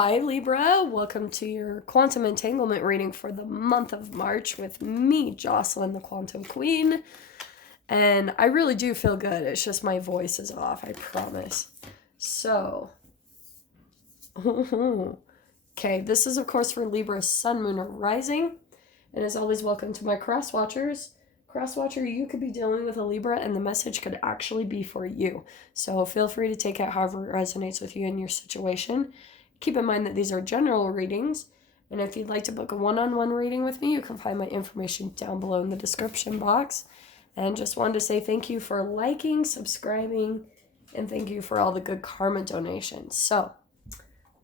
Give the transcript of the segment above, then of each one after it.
Hi Libra, welcome to your quantum entanglement reading for the month of March with me, Jocelyn, the Quantum Queen. And I really do feel good. It's just my voice is off, I promise. So, okay, this is of course for Libra Sun, Moon, or Rising. And as always, welcome to my cross watchers. Cross watcher, you could be dealing with a Libra and the message could actually be for you. So feel free to take it however it resonates with you in your situation. Keep in mind that these are general readings, and if you'd like to book a one-on-one reading with me, you can find my information down below in the description box. And just wanted to say thank you for liking, subscribing, and thank you for all the good karma donations. So,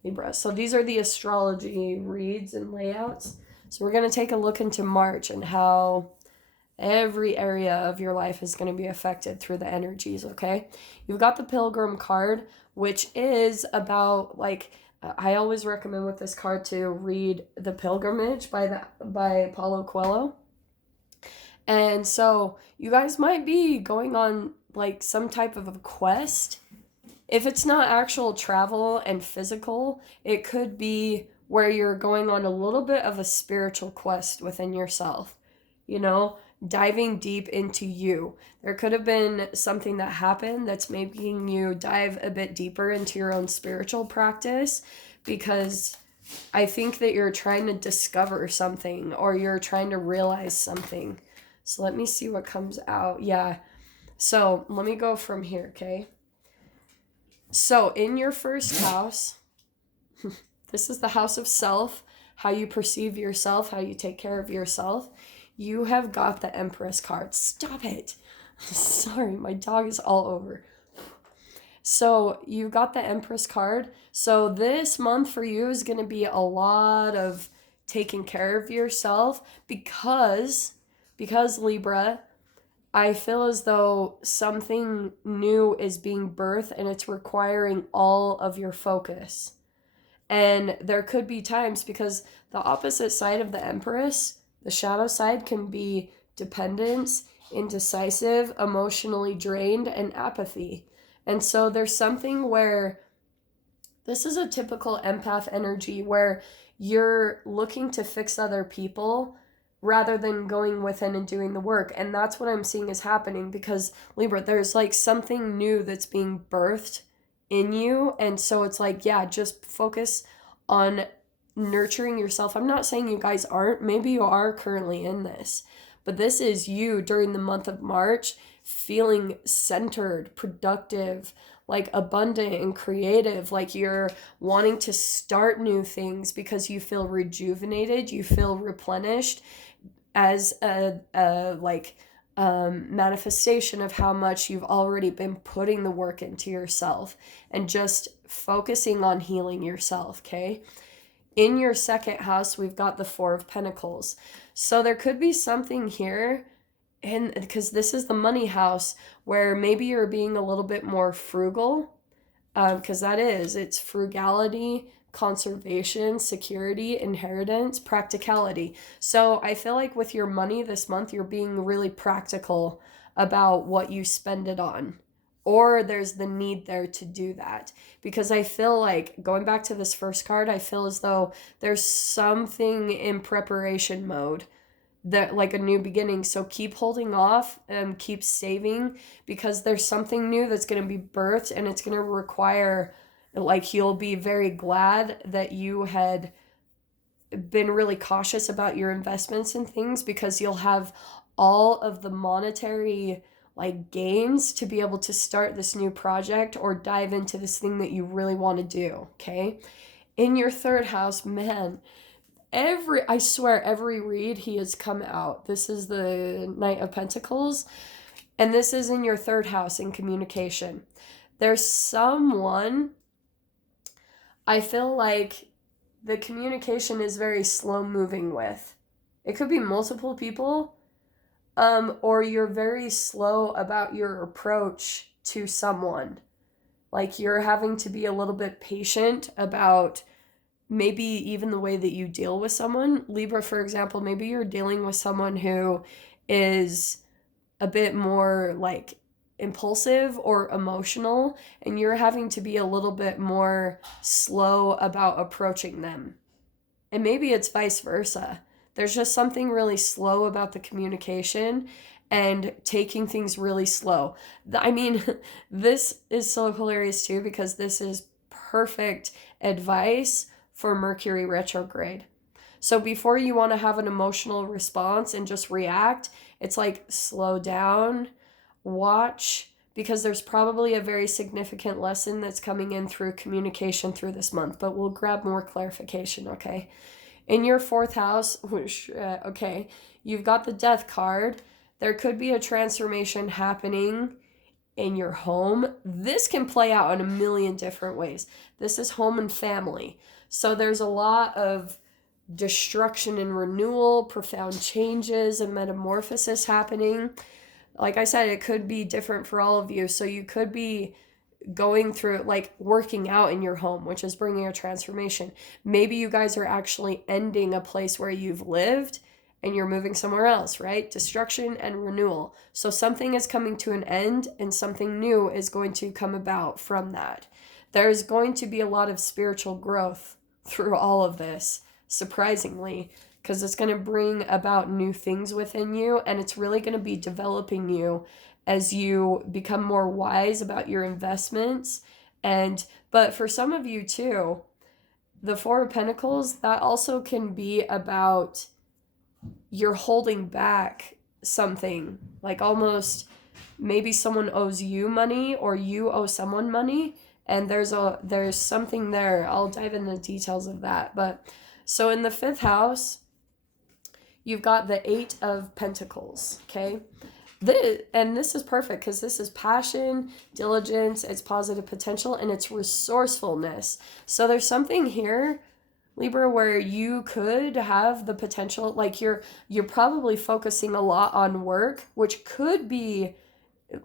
Libra, so these are the astrology reads and layouts. So we're going to take a look into March and how every area of your life is going to be affected through the energies, okay? You've got the Pilgrim card, which is about I always recommend with this card to read The Pilgrimage by Paulo Coelho. And so you guys might be going on some type of a quest. If it's not actual travel and physical, it could be where you're going on a little bit of a spiritual quest within yourself, diving deep into you. There could have been something that happened that's making you dive a bit deeper into your own spiritual practice, because I think that you're trying to discover something or you're trying to realize something. So let me see what comes out. Yeah. So let me go from here, okay? So in your first house, this is the house of self, how you perceive yourself, how you take care of yourself. You have got the Empress card. Stop it. Sorry, my dog is all over. So you got the Empress card. So this month for you is going to be a lot of taking care of yourself because Libra, I feel as though something new is being birthed and it's requiring all of your focus. And there could be times, because the opposite side of the Empress, the shadow side, can be dependence, indecisive, emotionally drained, and apathy. And so there's something where this is a typical empath energy where you're looking to fix other people rather than going within and doing the work. And that's what I'm seeing is happening, because Libra, there's something new that's being birthed in you. And so it's just focus on nurturing yourself. I'm not saying you guys aren't. Maybe you are currently in this. But this is you during the month of March, feeling centered, productive, abundant and creative, you're wanting to start new things because you feel rejuvenated, you feel replenished as a manifestation of how much you've already been putting the work into yourself and just focusing on healing yourself, okay? In your second house, we've got the Four of Pentacles. So there could be something here, and because this is the money house, where maybe you're being a little bit more frugal, because it's frugality, conservation, security, inheritance, practicality. So I feel like with your money this month, you're being really practical about what you spend it on, or there's the need there to do that. Because I feel like, going back to this first card, I feel as though there's something in preparation mode, that a new beginning. So keep holding off and keep saving, because there's something new that's going to be birthed, and it's going to require, you'll be very glad that you had been really cautious about your investments and things, because you'll have all of the monetary gains to be able to start this new project or dive into this thing that you really want to do, okay? In your third house, man, I swear every read he has come out. This is the Knight of Pentacles, and this is in your third house in communication. There's someone, I feel like the communication is very slow moving with. It could be multiple people, or you're very slow about your approach to someone. You're having to be a little bit patient about maybe even the way that you deal with someone. Libra, for example, maybe you're dealing with someone who is a bit more impulsive or emotional, and you're having to be a little bit more slow about approaching them. And maybe it's vice versa. There's just something really slow about the communication and taking things really slow. I mean, this is so hilarious too, because this is perfect advice for Mercury retrograde. So before you want to have an emotional response and just react, it's like slow down, watch, because there's probably a very significant lesson that's coming in through communication through this month, but we'll grab more clarification, okay? In your fourth house, which, okay, you've got the death card. There could be a transformation happening in your home. This can play out in a million different ways. This is home and family. So there's a lot of destruction and renewal, profound changes and metamorphosis happening. Like I said, it could be different for all of you. So you could be going through, like, working out in your home, which is bringing a transformation. Maybe you guys are actually ending a place where you've lived and you're moving somewhere else, right? Destruction and renewal. So something is coming to an end and something new is going to come about from that. There's going to be a lot of spiritual growth through all of this, surprisingly, because it's going to bring about new things within you, and it's really going to be developing you as you become more wise about your investments. But for some of you too, the Four of Pentacles, that also can be about you're holding back something, like almost maybe someone owes you money or you owe someone money, and there's something there. I'll dive into the details of that. But so in the fifth house, you've got the Eight of Pentacles, okay? This is perfect because this is passion, diligence, it's positive potential, and it's resourcefulness. So there's something here, Libra, where you could have the potential, like you're probably focusing a lot on work, which could be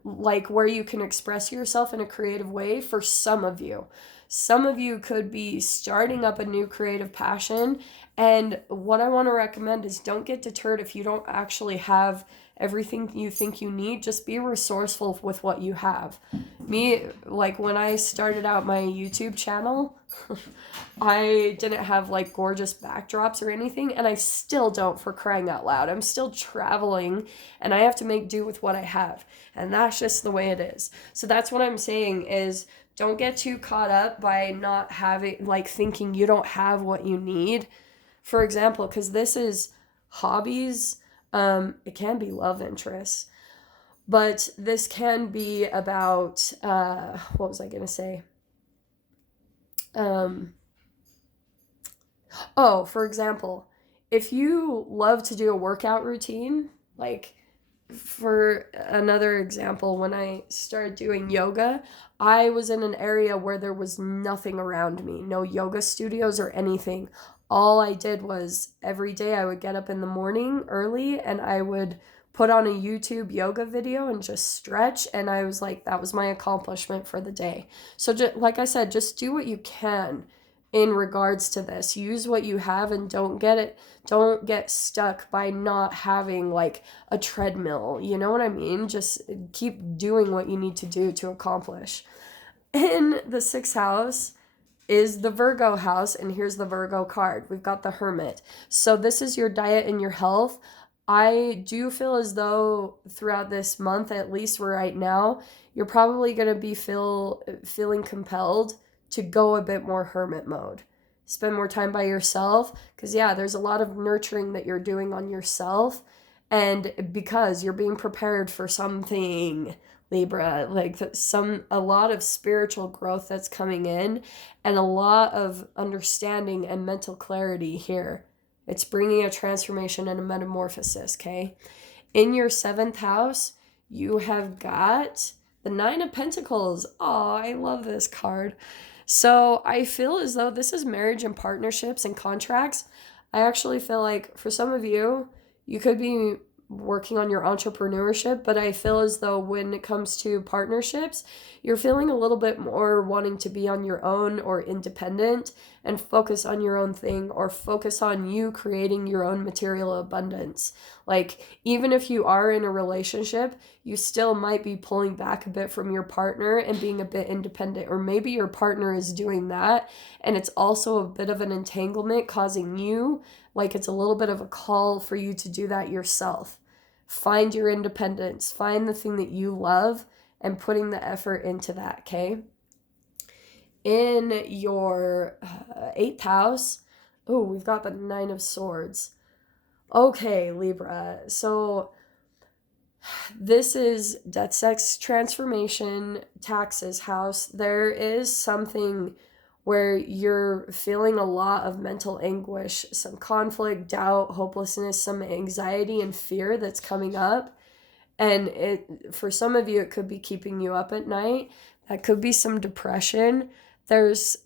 like where you can express yourself in a creative way for some of you. Some of you could be starting up a new creative passion. And what I want to recommend is don't get deterred if you don't actually have everything you think you need. Just be resourceful with what you have. Me, like when I started out my YouTube channel, I didn't have like gorgeous backdrops or anything, and I still don't, for crying out loud. I'm still traveling and I have to make do with what I have. And that's just the way it is. So that's what I'm saying is don't get too caught up by not having, like thinking you don't have what you need. For example, because this is hobbies, it can be love interests, but this can be about, what was I going to say? For example, if you love to do a workout routine, like for another example, when I started doing yoga, I was in an area where there was nothing around me, no yoga studios or anything. All I did was every day I would get up in the morning early and I would put on a YouTube yoga video and just stretch. And I was like, that was my accomplishment for the day. So just, like I said, just do what you can in regards to this. Use what you have and don't get stuck by not having like a treadmill. You know what I mean? Just keep doing what you need to do to accomplish. In the sixth house is the Virgo house, and here's the Virgo card. We've got the Hermit. So this is your diet and your health. I do feel as though throughout this month, at least right now, you're probably going to be feeling compelled to go a bit more hermit mode. Spend more time by yourself, because there's a lot of nurturing that you're doing on yourself, and because you're being prepared for something, Libra, like a lot of spiritual growth that's coming in, and a lot of understanding and mental clarity here. It's bringing a transformation and a metamorphosis, okay? In your seventh house, you have got the Nine of Pentacles. Oh, I love this card. So I feel as though this is marriage and partnerships and contracts. I actually feel like for some of you, you could be working on your entrepreneurship, but I feel as though when it comes to partnerships, you're feeling a little bit more wanting to be on your own or independent and focus on your own thing, or focus on you creating your own material abundance. Like, even if you are in a relationship, you still might be pulling back a bit from your partner and being a bit independent, or maybe your partner is doing that and it's also a bit of an entanglement causing you, like, it's a little bit of a call for you to do that yourself. Find your independence, find the thing that you love, and putting the effort into that, okay? In your 8th house, oh, we've got the 9 of Swords. Okay, Libra. So this is death, sex, transformation, taxes house. There is something where you're feeling a lot of mental anguish, some conflict, doubt, hopelessness, some anxiety and fear that's coming up. And it, for some of you, it could be keeping you up at night. That could be some depression. There's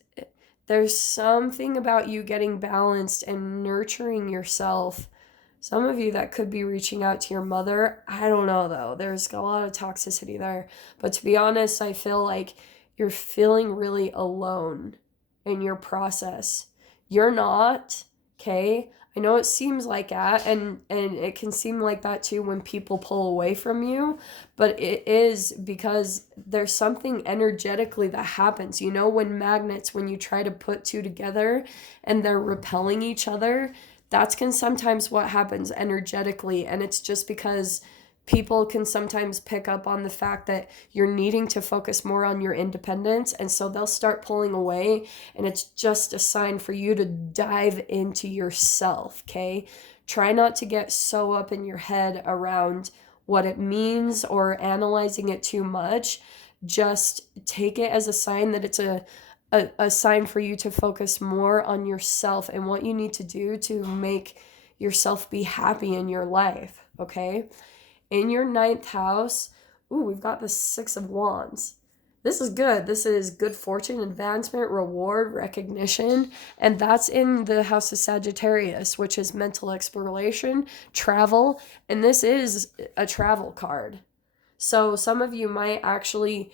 something about you getting balanced and nurturing yourself. Some of you, that could be reaching out to your mother. I don't know, though. There's a lot of toxicity there. But to be honest, I feel like you're feeling really alone in your process. You're not, okay? I know it seems like that, and it can seem like that too when people pull away from you, but it is because there's something energetically that happens. You know, when magnets, when you try to put two together and they're repelling each other, that's can sometimes what happens energetically, and it's just because people can sometimes pick up on the fact that you're needing to focus more on your independence, and so they'll start pulling away, and it's just a sign for you to dive into yourself, okay? Try not to get so up in your head around what it means or analyzing it too much. Just take it as a sign that it's a sign for you to focus more on yourself and what you need to do to make yourself be happy in your life, okay? In your 9th house, ooh, we've got the 6 of Wands. This is good. This is good fortune, advancement, reward, recognition, and that's in the house of Sagittarius, which is mental exploration, travel, and this is a travel card. So some of you might actually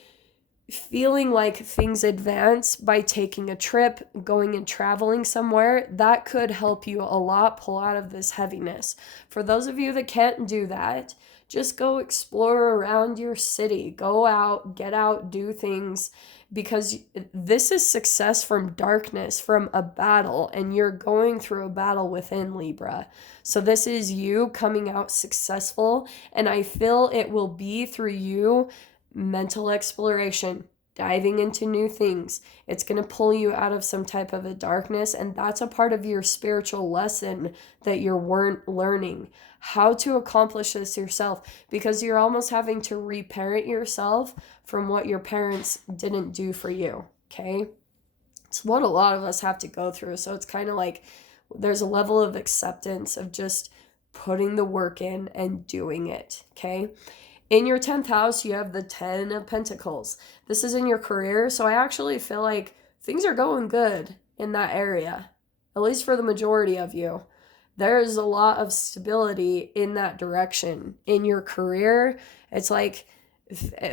feeling like things advance by taking a trip, going and traveling somewhere. That could help you a lot pull out of this heaviness. For those of you that can't do that, just go explore around your city. Go out, get out, do things, because this is success from darkness, from a battle, and you're going through a battle within, Libra. So this is you coming out successful, and I feel it will be through you mental exploration, diving into new things. It's going to pull you out of some type of a darkness, and that's a part of your spiritual lesson that you weren't learning. How to accomplish this yourself, because you're almost having to reparent yourself from what your parents didn't do for you, okay? It's what a lot of us have to go through. So it's kind of like there's a level of acceptance of just putting the work in and doing it, okay? In your 10th house, you have the 10 of Pentacles. This is in your career, so I actually feel like things are going good in that area, at least for the majority of you. There's a lot of stability in that direction. In your career, it's like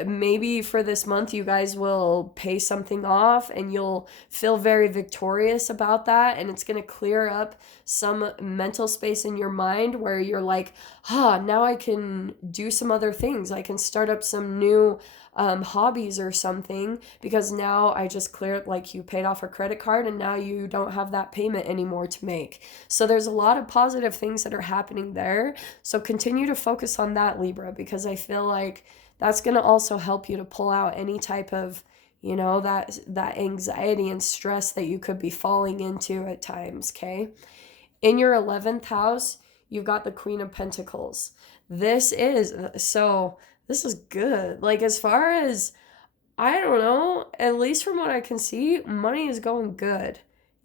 maybe for this month you guys will pay something off and you'll feel very victorious about that, and it's going to clear up some mental space in your mind where you're like, now I can do some other things. I can start up some new hobbies or something, because now I just cleared, like, you paid off a credit card and now you don't have that payment anymore to make. So there's a lot of positive things that are happening there. So continue to focus on that, Libra, because I feel like that's going to also help you to pull out any type of, that anxiety and stress that you could be falling into at times, okay? In your 11th house, you've got the Queen of Pentacles. This is good. Like, as far as, I don't know, at least from what I can see, money is going good.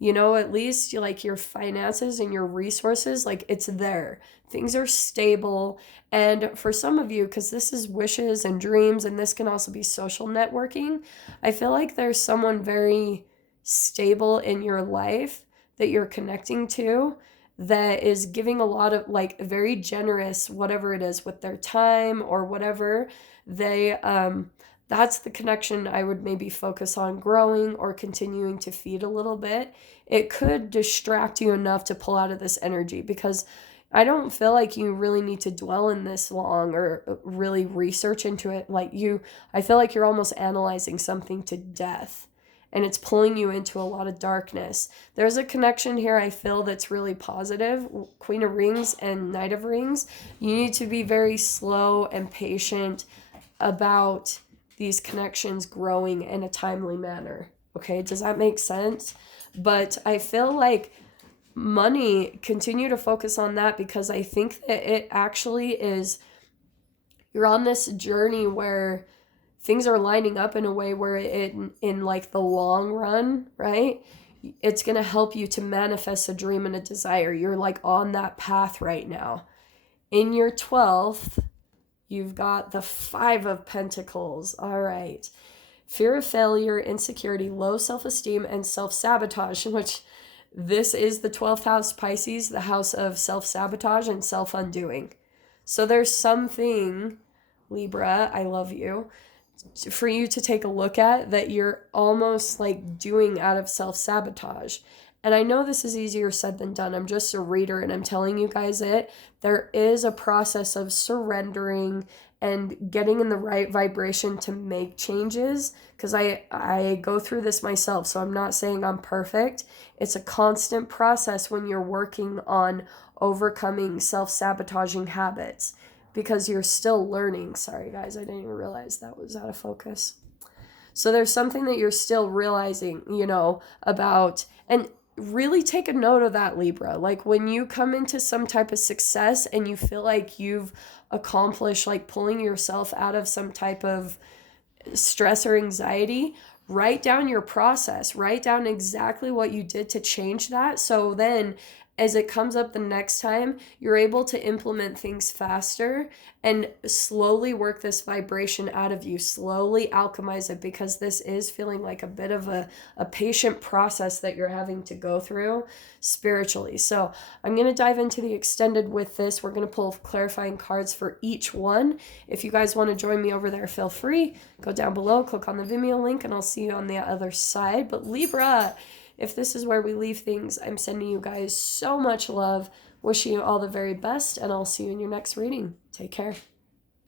At least like your finances and your resources, like, it's there. Things are stable. And for some of you, because this is wishes and dreams, and this can also be social networking, I feel like there's someone very stable in your life that you're connecting to. that is giving a lot of like very generous, whatever it is, with their time or whatever, they that's the connection I would maybe focus on growing or continuing to feed a little bit. It could distract you enough to pull out of this energy, because I don't feel like you really need to dwell in this long or really research into it. I feel like you're almost analyzing something to death, and it's pulling you into a lot of darkness. There's a connection here I feel that's really positive. Queen of Rings and Knight of Rings. You need to be very slow and patient about these connections growing in a timely manner. Okay, does that make sense? But I feel like money, continue to focus on that, because I think that it actually is, you're on this journey where things are lining up in a way where in like the long run, right? It's going to help you to manifest a dream and a desire. You're like on that path right now. In your 12th, you've got the 5 of Pentacles. All right. Fear of failure, insecurity, low self-esteem, and self-sabotage, which this is the 12th house, Pisces, the house of self-sabotage and self-undoing. So there's something, Libra, I love you, for you to take a look at that you're almost like doing out of self-sabotage. And I know this is easier said than done. I'm just a reader and I'm telling you guys it. There is a process of surrendering and getting in the right vibration to make changes, because I go through this myself, so I'm not saying I'm perfect. It's a constant process when you're working on overcoming self-sabotaging habits, because you're still learning. Sorry guys, I didn't even realize that was out of focus. So there's something that you're still realizing, about, and really take a note of that, Libra. Like when you come into some type of success and you feel like you've accomplished, like pulling yourself out of some type of stress or anxiety, write down your process, write down exactly what you did to change that. So then as it comes up the next time, you're able to implement things faster and slowly work this vibration out of you, slowly alchemize it, because this is feeling like a bit of a patient process that you're having to go through spiritually. So I'm going to dive into the extended with this. We're going to pull clarifying cards for each one. If you guys want to join me over there, feel free. Go down below, click on the Vimeo link, and I'll see you on the other side. But Libra, if this is where we leave things, I'm sending you guys so much love, wishing you all the very best, and I'll see you in your next reading. Take care.